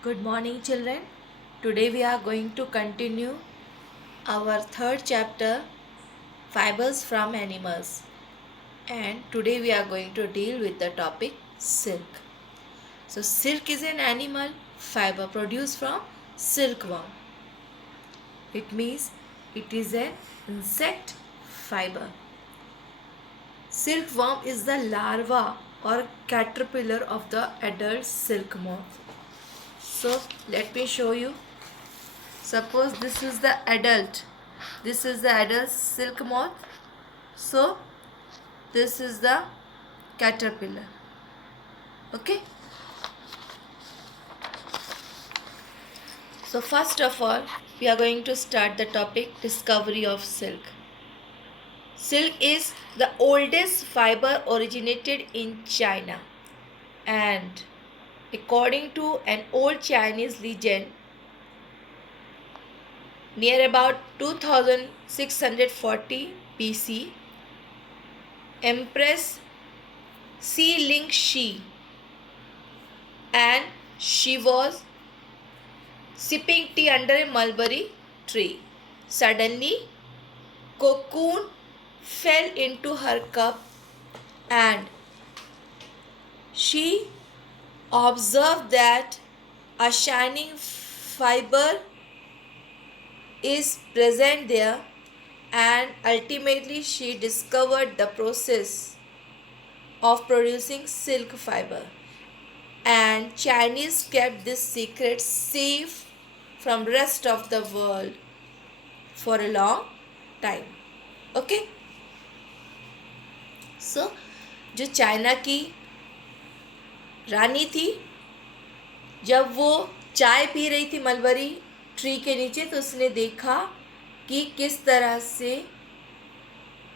Good morning, children. Today we are going to continue our third chapter, Fibers from Animals. And today we are going to deal with the topic silk. So, silk is an animal fiber produced from silkworm. It means it is an insect fiber. Silkworm is the larva or caterpillar of the adult silk moth. So, let me show you. Suppose this is the adult. This is the adult silk moth. So this is the caterpillar. Okay. So first of all, we are going to start the topic discovery of silk. Silk is the oldest fiber originated in China, and according to an old Chinese legend, near about 2640 BC, Empress Si Ling Shi, and she was sipping tea under a mulberry tree. Suddenly, cocoon fell into her cup and she observed that a shining fiber is present there, and ultimately she discovered the process of producing silk fiber, and Chinese kept this secret safe from rest of the world for a long time. Okay so जो China की रानी थी, जब वो चाय P रही थी mulberry tree के नीचे, तो उसने देखा कि किस तरह से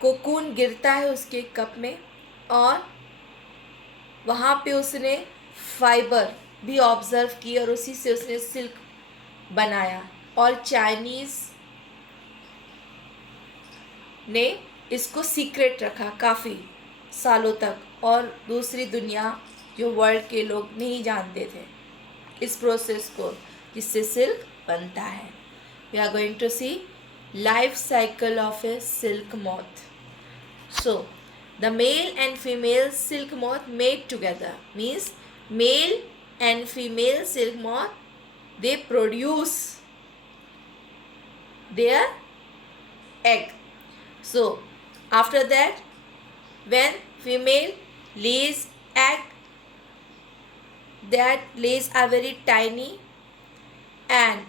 कोकून गिरता है उसके कप में, और वहाँ पे उसने फाइबर भी ऑब्जर्व की और उसी से उसने सिल्क बनाया, और चाइनीज़ ने इसको सीक्रेट रखा काफ़ी सालों तक, और दूसरी दुनिया जो वर्ल्ड के लोग नहीं जानते थे इस प्रोसेस को जिससे सिल्क बनता है. We are going to see life cycle of a silk moth. So the male and female silk moth mate together, means male and female silk moth, they produce their egg. So after that, when female lays egg, that lays are very tiny and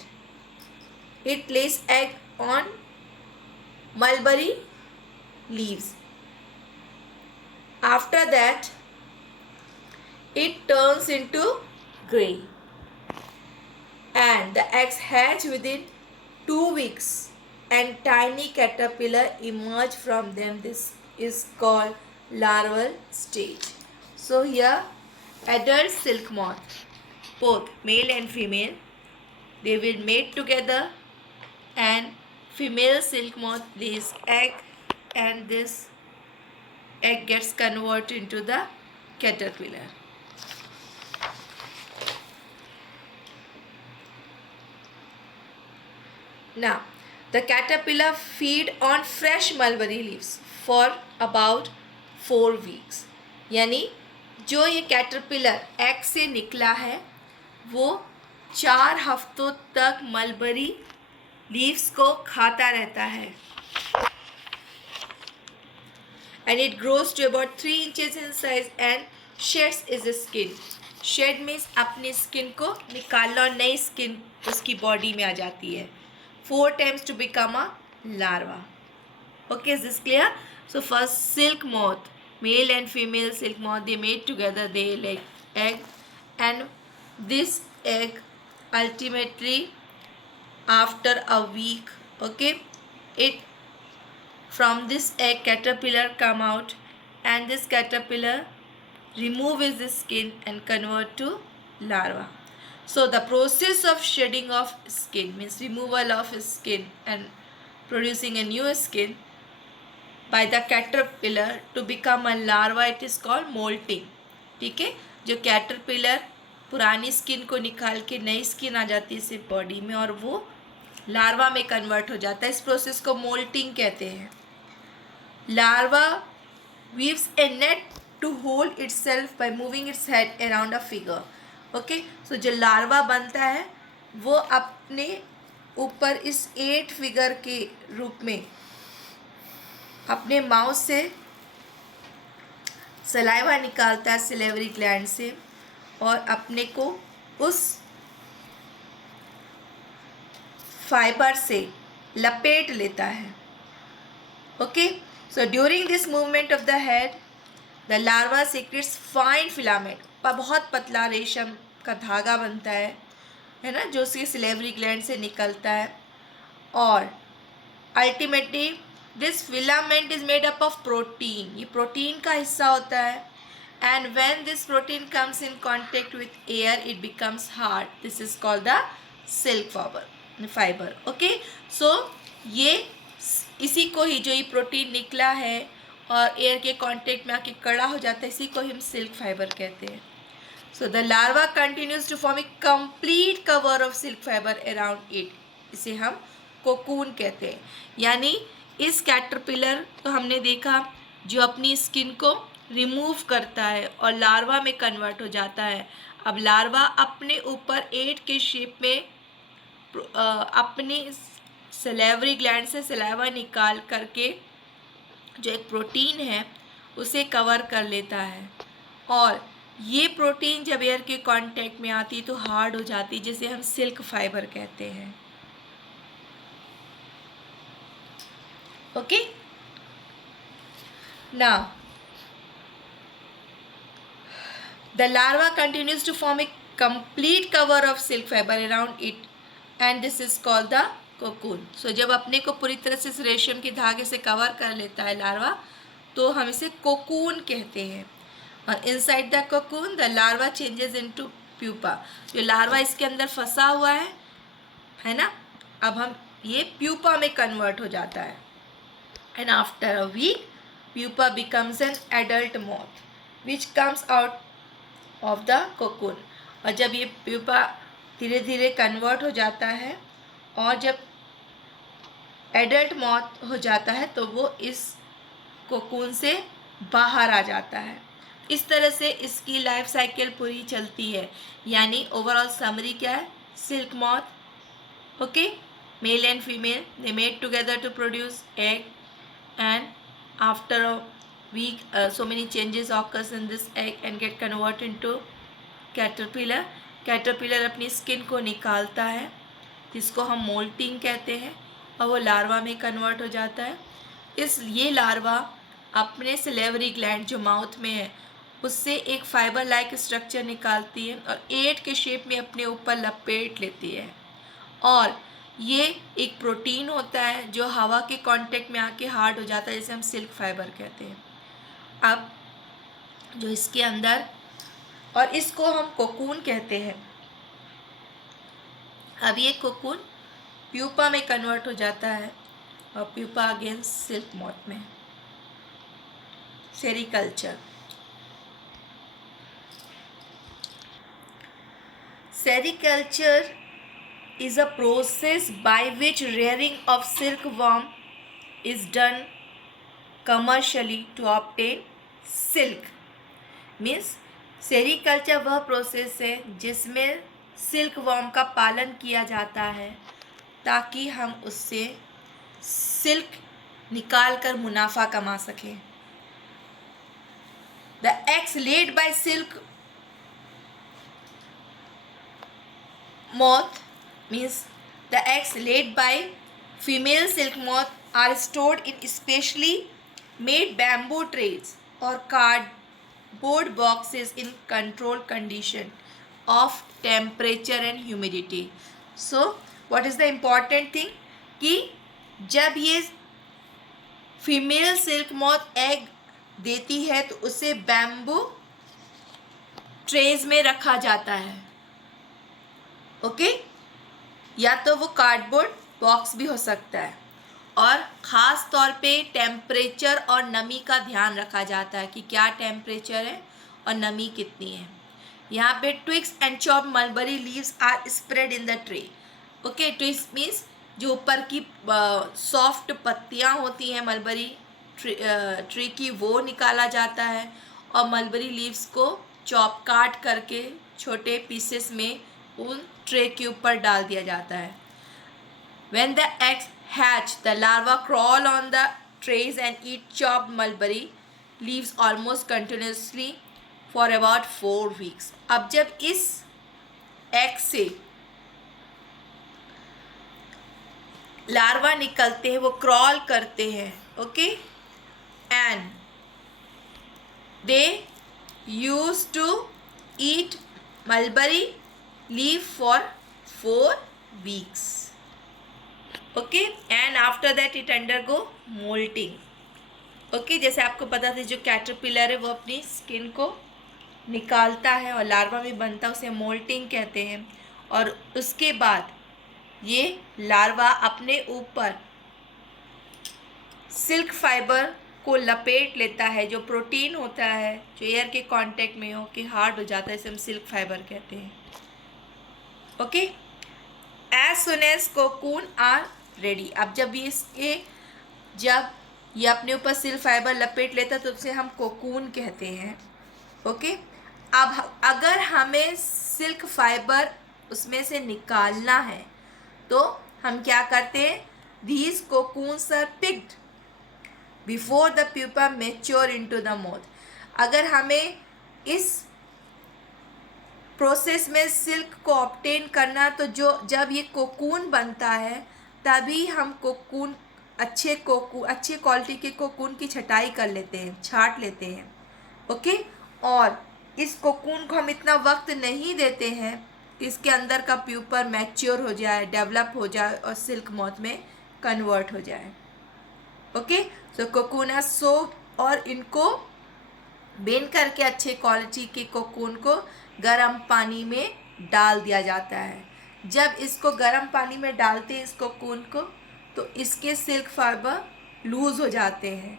it lays egg on mulberry leaves. After that, it turns into grey and the eggs hatch within 2 weeks and tiny caterpillar emerge from them. This is called larval stage. So here adult silk moth, both male and female, they will mate together, and female silk moth lays egg, and this egg gets converted into the caterpillar. Now, the caterpillar feed on fresh mulberry leaves for about 4 weeks. यानी जो ये caterpillar egg से निकला है वो 4 हफ्तों तक mulberry leaves को खाता रहता है, and it grows to about 3 inches in size and sheds its skin. Shed means अपनी स्किन को निकालना और नई स्किन उसकी बॉडी में आ जाती है. 4 times to become a larva. Okay, is this clear? So first silk moth, male and female silk moth, they mate together, they lay egg, and this egg ultimately after a week, okay, it from this egg caterpillar come out, and this caterpillar remove its skin and convert to larva. So the process of shedding of skin means removal of skin and producing a new skin by the caterpillar to become a larva, it is called molting. ठीक है, जो caterpillar पुरानी skin को निकाल के नई skin आ जाती है सिर्फ बॉडी में और वो लार्वा में कन्वर्ट हो जाता है। इस प्रोसेस को मोल्टिंग कहते हैं। Larva weaves a net to hold itself by moving its head around a figure. Okay, so जो लार्वा बनता है वो अपने ऊपर इस 8 फिगर के रूप में अपने माउथ से सलाइवा निकालता है सिलेवरी ग्लैंड से और अपने को उस फाइबर से लपेट लेता है। Okay, so during this movement of the head the larva secrets fine filament, बहुत पतला रेशम का धागा बनता है ना, जो उसके सिलेवरी ग्लैंड से निकलता है। और ultimately this filament is made up of protein, ये प्रोटीन का हिस्सा होता है। And when this protein comes in contact with air it becomes hard, this is called the silk fibre. Okay, so ये इसी को ही, जो ये प्रोटीन निकला है और एयर के कांटेक्ट में आके कड़ा हो जाता है, इसी को हम सिल्क फाइबर कहते हैं। So the larva continues to form a complete cover of silk fibre around it, इसे हम कोकून कहते हैं। यानी इस कैटरपिलर को हमने देखा जो अपनी स्किन को रिमूव करता है और लार्वा में कन्वर्ट हो जाता है। अब लार्वा अपने ऊपर 8 के शेप में अपनी सलेवरी ग्लैंड से सलाइवा निकाल करके जो एक प्रोटीन है उसे कवर कर लेता है और ये प्रोटीन जब एयर के कांटेक्ट में आती तो हार्ड हो जाती, जिसे हम सिल्क फाइबर कहते हैं। Okay, now the larva continues to form a complete cover of silk fibre around it and this is called the cocoon. So जब अपने को पूरी तरह से इस रेशम के धागे से कवर कर लेता है लार्वा तो हम इसे कोकून कहते हैं। और inside the cocoon the larva changes into pupa, जो लार्वा इसके अंदर फंसा हुआ है ना, अब हम ये प्यूपा में कन्वर्ट हो जाता है। And after a week pupa becomes an adult moth which comes out of the cocoon. और जब ये प्यूपा धीरे धीरे कन्वर्ट हो जाता है और जब एडल्ट मॉथ हो जाता है तो वो इस कोकून से बाहर आ जाता है। इस तरह से इसकी लाइफ साइकिल पूरी चलती है। यानी ओवरऑल समरी क्या है, silk moth, okay, male and female, they mate together to produce egg and after a week so many changes occurs in this egg and get converted into caterpillar अपनी skin को निकालता है जिसको हम moulting कहते हैं और वो लार्वा में कन्वर्ट हो जाता है। ये लार्वा अपने सिलेवरी ग्लैंड जो माउथ में है उससे एक फाइबर लाइक स्ट्रक्चर निकालती है और 8 के शेप में अपने ऊपर लपेट लेती है। और ये एक प्रोटीन होता है जो हवा के कांटेक्ट में आके हार्ड हो जाता है, जिसे हम सिल्क फाइबर कहते हैं। अब जो इसके अंदर, और इसको हम कोकून कहते हैं। अब ये कोकून प्यूपा में कन्वर्ट हो जाता है और प्यूपा अगेन सिल्क मॉथ में। Sericulture, sericulture is a process by which rearing of silkworm is done commercially to obtain silk. Means sericulture वह प्रोसेस है जिसमें सिल्कवर्म का पालन किया जाता है ताकि हम उससे सिल्क निकाल कर मुनाफा कमा सकें। The eggs laid by silk moth means the eggs laid by female silk moth are stored in specially made bamboo trays or cardboard boxes in controlled condition of temperature and humidity. So what is the important thing कि जब ये female silk moth egg देती है तो उसे bamboo trays में रखा जाता है। ओके, या तो वो कार्डबोर्ड बॉक्स भी हो सकता है। और ख़ास तौर पे टेम्परेचर और नमी का ध्यान रखा जाता है कि क्या टेम्परेचर है और नमी कितनी है। यहाँ पे twigs and chop mulberry leaves are spread in the tray. Okay, twigs means जो ऊपर की सॉफ्ट पत्तियाँ होती हैं मलबरी ट्री की, वो निकाला जाता है, और मलबरी लीव्स को चॉप काट करके छोटे पीसेस में उन ट्रे के ऊपर डाल दिया जाता है। When the eggs hatch, the larvae crawl on the trays and eat chopped mulberry leaves almost continuously for about 4 weeks. अब जब इस एग से लार्वा निकलते हैं, वो क्रॉल करते हैं, okay, and they use to eat mulberry leaf for 4 weeks. Okay, and after that it undergo moulting. Okay, जैसे आपको पता था जो कैटरपिलर है वो अपनी स्किन को निकालता है और लार्वा भी बनता है, उसे मोल्टिंग कहते हैं। और उसके बाद ये लार्वा अपने ऊपर सिल्क फाइबर को लपेट लेता है, जो प्रोटीन होता है जो एयर के कांटेक्ट में हो के हार्ड हो जाता है, इसे हम सिल्क फाइबर कहते हैं। Okay, as soon as cocoon are ready. अब जब जब ये अपने ऊपर सिल्क फाइबर लपेट लेता है तो उसे हम कोकून कहते हैं। ओके, अब अगर हमें सिल्क फाइबर उसमें से निकालना है तो हम क्या करते हैं, these cocoons are picked before the pupa mature into the moth. अगर हमें इस प्रोसेस में सिल्क को ऑब्टेन करना, तो जब ये कोकून बनता है तभी हम कोकून अच्छे क्वालिटी के कोकून की छटाई कर लेते हैं, छाट लेते हैं। ओके, और इस कोकून को हम इतना वक्त नहीं देते हैं कि इसके अंदर का प्यूपर मैच्योर हो जाए, डेवलप हो जाए और सिल्क मॉथ में कन्वर्ट हो जाए। Okay, so cocoon are soaked, और इनको बेन करके अच्छे क्वालिटी के कोकून को गर्म पानी में डाल दिया जाता है। जब इसको गर्म पानी में डालते हैं इस कोकून को, तो इसके सिल्क फाइबर लूज हो जाते हैं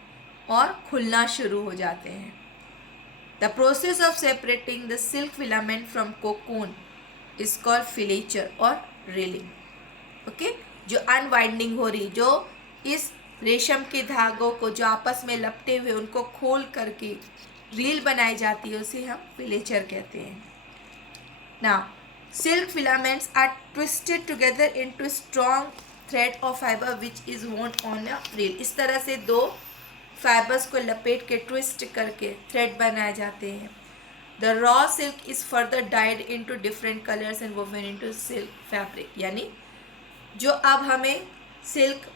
और खुलना शुरू हो जाते हैं। The process of separating the silk filament from cocoon is called filature और रीलिंग। ओके, जो अनवाइंडिंग हो रही, जो इस रेशम के धागों को जो आपस में लपटे हुए उनको खोल करके रील बनाई जाती है, उसे हम फिलेचर कहते हैं। Now silk filaments are twisted together into strong thread of fiber which is wound on a reel। इस तरह से दो फाइबर्स को लपेट के ट्विस्ट करके थ्रेड बनाए जाते हैं। The raw silk is further dyed into different colors and woven into silk fabric। यानी जो अब हमें सिल्क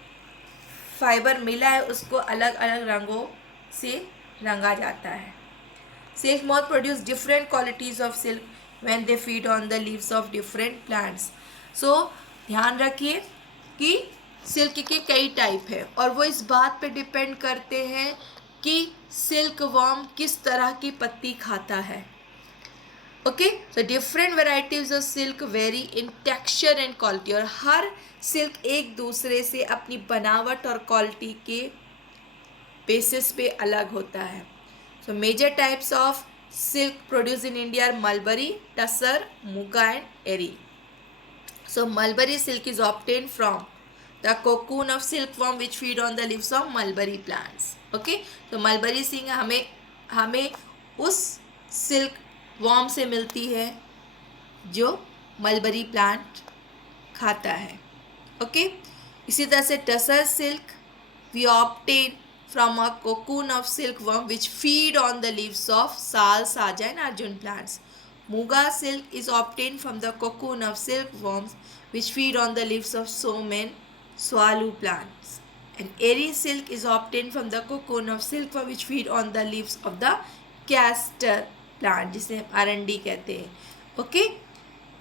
फाइबर मिला है उसको अलग अलग रंगों से रंगा जाता है। Silk moth produce different qualities of silk when they feed on the leaves of different plants। So ध्यान रखिए कि सिल्क के कई टाइप है और वो इस बात पे डिपेंड करते हैं कि सिल्क वर्म किस तरह की पत्ती खाता है। Okay, so different varieties of silk very in texture and quality, और हर सिल्क एक दूसरे से अपनी बनावट और क्वालिटी के बेसिस पे अलग होता है। So major types of silk produced in India are mulberry, tussar, muga and eri। So mulberry silk is obtained from the cocoon of silkworm which feed on the leaves of mulberry plants। Okay, so mulberry silk हमें उस silk worm से मिलती है जो mulberry plant खाता है। Okay, इसी तरह से tussar silk we obtain from a cocoon of silkworm which feed on the leaves of sal, saja and arjun plants। Muga silk is obtained from the cocoon of silkworms which feed on the leaves of som and swalu plants। And eri silk is obtained from the cocoon of silkworm which feed on the leaves of the castor plant, जिसे हम अरंडी कहते हैं। Okay,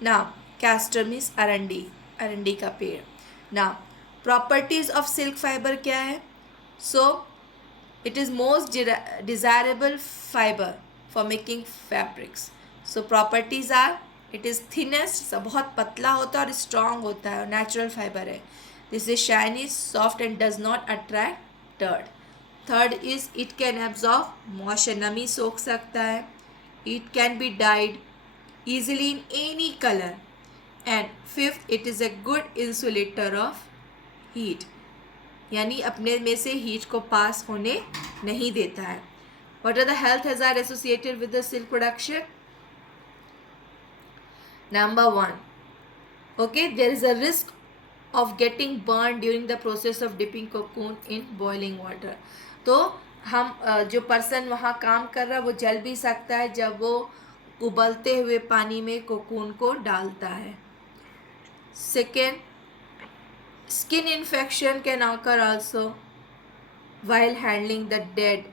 now castor means अरंडी का पेड़। now properties of silk fiber क्या है? So it is most desirable fiber for making fabrics। so properties are, it is thinnest, सब बहुत पतला होता है और strong होता है और natural fiber है। this is shiny, soft and does not attract dirt। third is it can absorb moisture, नमी सोख सकता है। it can be dyed easily in any color. And fifth, it is a good insulator of heat, यानी अपने में से heat को पास होने नहीं देता है. What are the health hazards associated with the silk production? Number 1, okay, there is a risk of getting burned during the process of dipping cocoon in boiling water. तो हम जो पर्सन वहाँ काम कर रहा है वो जल भी सकता है जब वो उबलते हुए पानी में कोकून को डालता है. Second, skin infection can occur also while handling the dead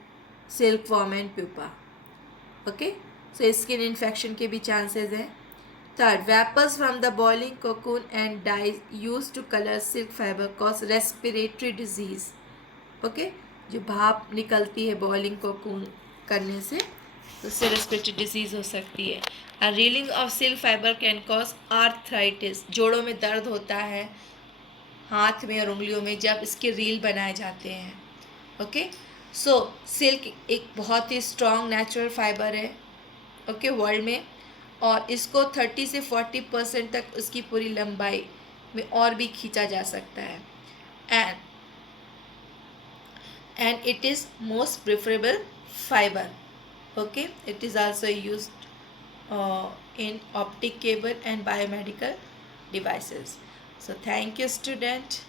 silkworm and pupa. Okay, so skin infection के भी chances हैं. Third, vapors from the boiling cocoon and dyes used to color silk fiber cause respiratory disease. Okay, जो भाप निकलती है boiling cocoon करने से तो उससे respiratory disease हो सकती है. A reeling of silk fiber can cause arthritis. जोड़ों में दर्द होता है हाथ में और उंगलियों में जब इसके रील बनाए जाते हैं. ओके, सो सिल्क एक बहुत ही स्ट्रॉन्ग नेचुरल फाइबर है ओके वर्ल्ड में, और इसको 30 से 40% तक उसकी पूरी लंबाई में और भी खींचा जा सकता है. And it is most preferable fibre. Okay, it is also used in optic cable and biomedical devices. So thank you student.